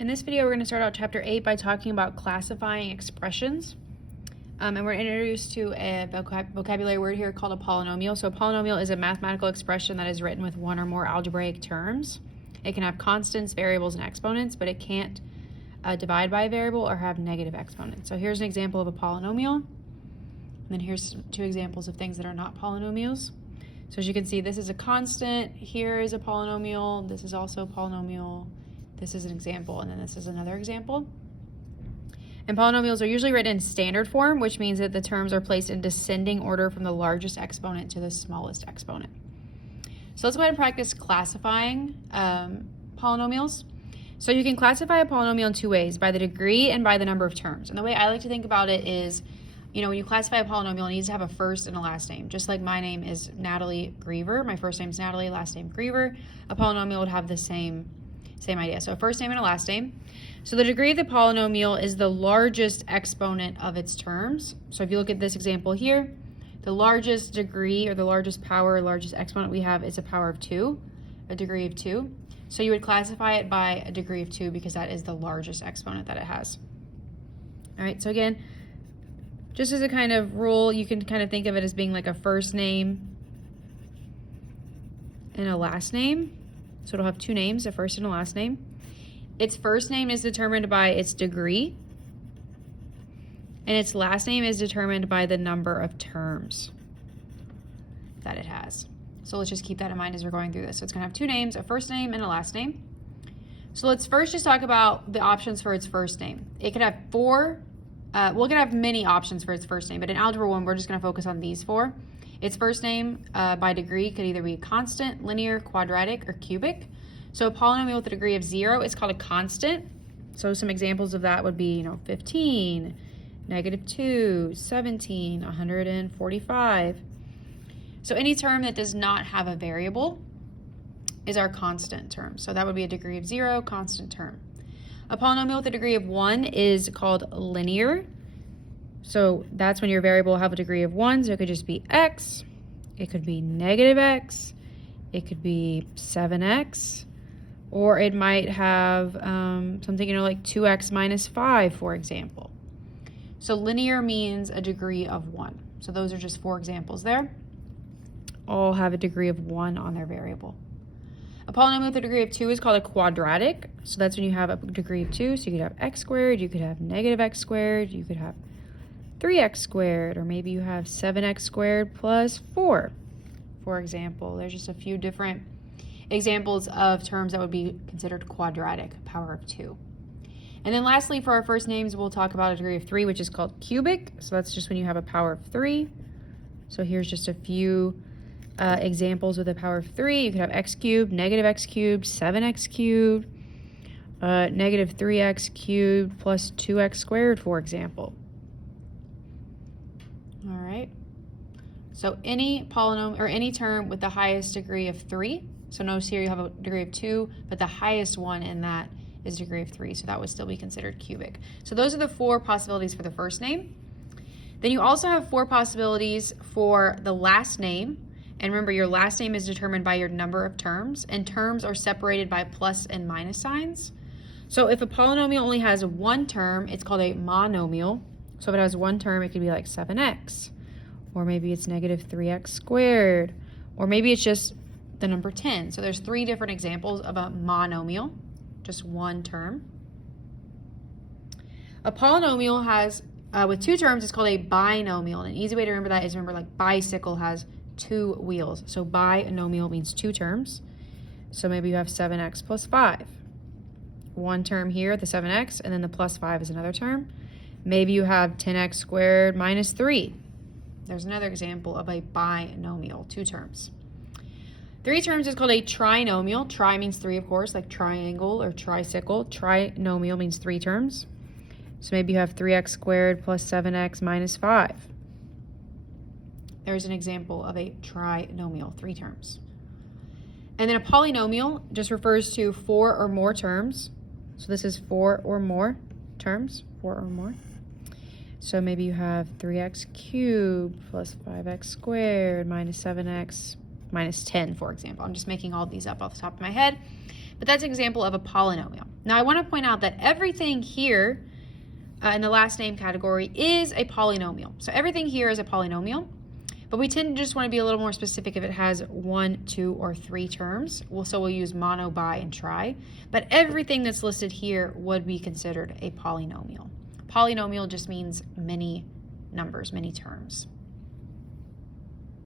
In this video, we're going to start out chapter 8 by talking about classifying expressions. And we're introduced to a vocabulary word here called a polynomial. So a polynomial is a mathematical expression that is written with one or more algebraic terms. It can have constants, variables, and exponents, but it can't divide by a variable or have negative exponents. So here's an example of a polynomial. And then here's two examples of things that are not polynomials. So as you can see, this is a constant, here is a polynomial, this is also a polynomial, this is an example, and then this is another example. And polynomials are usually written in standard form, which means that the terms are placed in descending order from the largest exponent to the smallest exponent. So let's go ahead and practice classifying polynomials. So you can classify a polynomial in two ways, by the degree and by the number of terms. And the way I like to think about it is, when you classify a polynomial, it needs to have a first and a last name. Just like my name is Natalie Griever, my first name is Natalie, last name Griever, a polynomial would have the same idea. So a first name and a last name. So the degree of the polynomial is the largest exponent of its terms. So if you look at this example here, the largest degree or the largest power, largest exponent we have is a power of 2, a degree of 2. So you would classify it by a degree of 2 because that is the largest exponent that it has. All right, so again, just as a kind of rule, you can kind of think of it as being like a first name and a last name. So it'll have two names, a first and a last name. Its first name is determined by its degree, and its last name is determined by the number of terms that it has. So let's just keep that in mind as we're going through this. So it's gonna have two names, a first name and a last name. So let's first just talk about the options for its first name. It could have we're gonna have many options for its first name, but in Algebra 1, we're just gonna focus on these four. Its first name by degree could either be constant, linear, quadratic, or cubic. So a polynomial with a degree of 0 is called a constant. So some examples of that would be, 15, -2, 17, 145. So any term that does not have a variable is our constant term. So that would be a degree of 0, constant term. A polynomial with a degree of 1 is called linear. So that's when your variable will have a degree of 1. So it could just be x, it could be -x, it could be 7x, or it might have something, like 2x minus 5, for example. So linear means a degree of 1. So those are just four examples there. All have a degree of 1 on their variable. A polynomial with a degree of 2 is called a quadratic. So that's when you have a degree of 2. So you could have x squared, you could have -x squared, you could have 3x squared, or maybe you have 7x squared plus 4, for example. There's just a few different examples of terms that would be considered quadratic, power of 2. And then lastly, for our first names, we'll talk about a degree of 3, which is called cubic. So that's just when you have a power of 3. So here's just a few examples with a power of 3. You could have x cubed, -x cubed, 7x cubed, -3x cubed plus 2x squared, for example. All right. So any polynomial or any term with the highest degree of 3. So notice here you have a degree of 2, but the highest one in that is degree of 3. So that would still be considered cubic. So those are the four possibilities for the first name. Then you also have four possibilities for the last name. And remember, your last name is determined by your number of terms, and terms are separated by plus and minus signs. So if a polynomial only has one term, it's called a monomial. So if it has one term, it could be like 7x, or maybe it's -3x squared, or maybe it's just the number 10. So there's three different examples of a monomial, just one term. A polynomial has, with two terms, it's called a binomial. And an easy way to remember that is like bicycle has 2 wheels. So binomial means two terms. So maybe you have 7x plus 5. One term here, the 7x, and then the plus 5 is another term. Maybe you have 10x squared minus 3. There's another example of a binomial, two terms. 3 terms is called a trinomial. Tri means 3, of course, like triangle or tricycle. Trinomial means 3 terms. So maybe you have 3x squared plus 7x minus 5. There's an example of a trinomial, 3 terms. And then a polynomial just refers to 4 or more terms. So this is 4 or more terms, 4 or more. So maybe you have 3x cubed plus 5x squared minus 7x minus 10, for example. I'm just making all these up off the top of my head. But that's an example of a polynomial. Now I want to point out that everything here in the last name category is a polynomial. So everything here is a polynomial, but we tend to just want to be a little more specific if it has 1, 2, or 3 terms. So we'll use mono, bi, and tri. But everything that's listed here would be considered a polynomial. Polynomial just means many numbers, many terms.